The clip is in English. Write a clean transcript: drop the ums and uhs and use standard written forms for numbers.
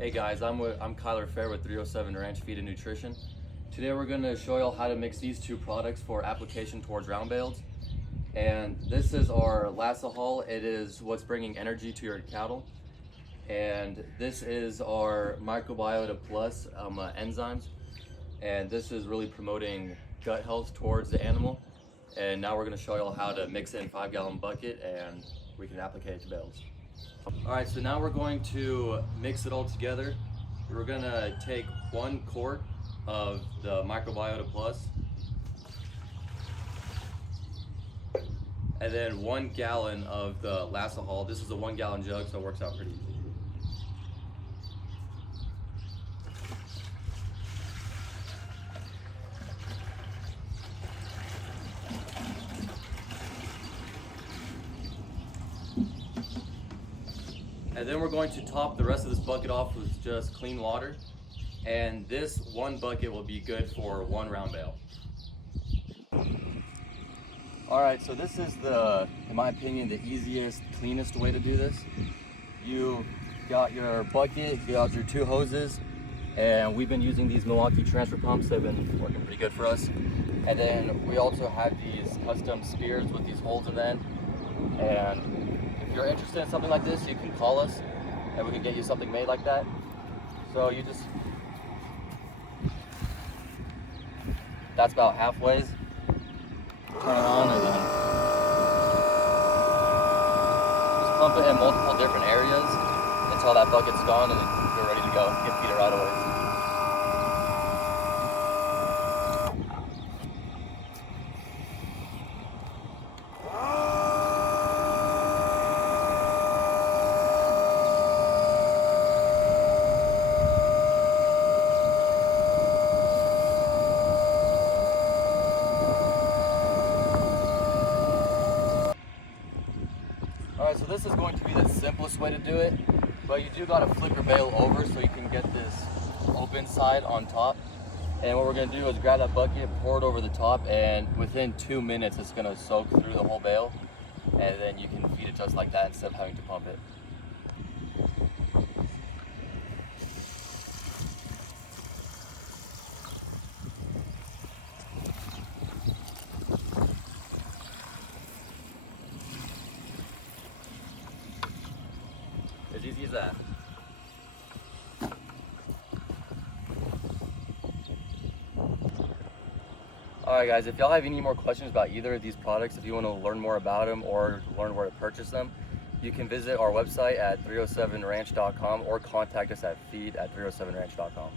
Hey guys, I'm Kyler Fair with 307 Ranch Feed and Nutrition. Today we're going to show y'all how to mix these two products for application towards round bales. And this is our Lassahol. It is what's bringing energy to your cattle. And this is our Microbiota Plus enzymes. And this is really promoting gut health towards the animal. And now we're going to show y'all how to mix it in a 5-gallon bucket and we can applicate it to bales. Alright, so now we're going to mix it all together. We're going to take 1 quart of the Microbiota Plus and then 1 gallon of the Lassahol. This is a 1-gallon jug, so it works out pretty easy. And then we're going to top the rest of this bucket off with just clean water. And this 1 bucket will be good for 1 round bale. All right, so this is in my opinion, the easiest, cleanest way to do this. You got your bucket, you got your 2 hoses, and we've been using these Milwaukee transfer pumps. They've been working pretty good for us. And then we also have these custom spears with these holes in them. And if you're interested in something like this, you can call us and we can get you something made like that. So you just, that's about halfway. Turn it on and then just pump it in multiple different areas until that bucket's gone and then you're ready to go. You can feed it right away. Alright, so this is going to be the simplest way to do it, but you do got to flip your bale over so you can get this open side on top. And what we're going to do is grab that bucket, pour it over the top, and within 2 minutes it's going to soak through the whole bale, and then you can feed it just like that instead of having to pump it. As easy as that. Alright guys, if y'all have any more questions about either of these products, if you want to learn more about them or learn where to purchase them, you can visit our website at 307ranch.com or contact us at feed@307ranch.com.